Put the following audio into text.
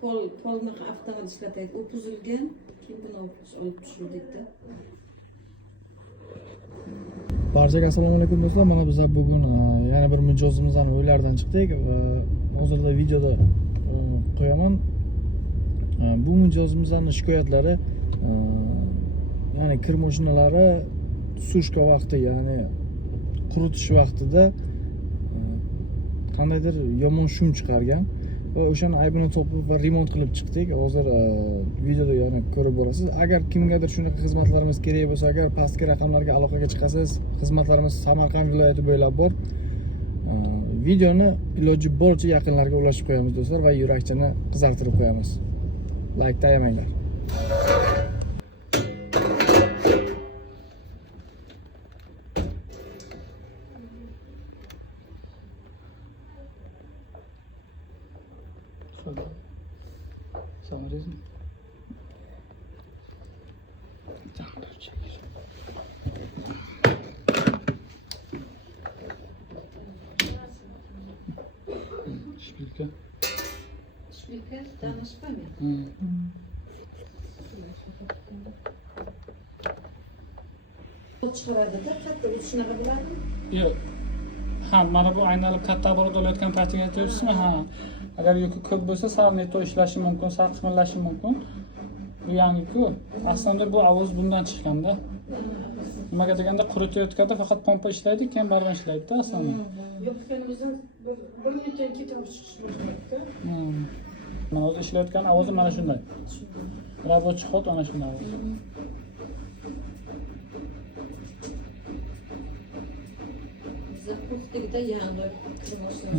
Polni avtomat ishlataylik. U buzilgan. Keyin buni olib tushirdik-da. Barchaga assalomu alaykum do'stlar. Mana biz bugun yana bir mijozimizdan o'ylardan chiqdik va hozirda videoda qo'yaman. Bu mijozimizning shikoyatlari ya'ni kir mashinalari sushka vaqti, ya'ni quritish vaqtida qandaydir yomon shum chiqargan va o'shani aybini topib va remont qilib chiqdik. Hozir videoda yana ko'rib borasiz. Agar kimgadir shunaqa xizmatlarimiz kerak bo'lsa, agar pastki raqamlarga aloqaga chiqasiz, xizmatlarimiz Samarqand viloyati bo'ylab bor. Videoni iloji boricha yaqinlarga ulashib qo'yamiz do'stlar va yurakchani qizartirib qo'yamiz. Like tayamanglar. Samarqand. Şpilka. Shpilka danishpami? Chiqaradida, katta shunaqa biladimi? Yo'q. Ha, mana bu aynalib katta borada olayotgan paytingiz aytyapsizmi? Ha. Agar yuki ko'p bo'lsa, sal neto ishlashi mumkin, sal qimirlashi mumkin. Bu yangi-ku. Aslida bu ovoz bundan chiqqanda. Nimaga deganda quritayotganda faqat pompa ishlaydi, keyin baribir ishlaydi-da aslida. Yo'q, bizning bir necha ketib chiqishmoqda. Mana hozir ishlayotgan ovozi mana shunday. Rabochiy xod ana shunday ovoz. Biz puxtagida yangi kirmoqchilar.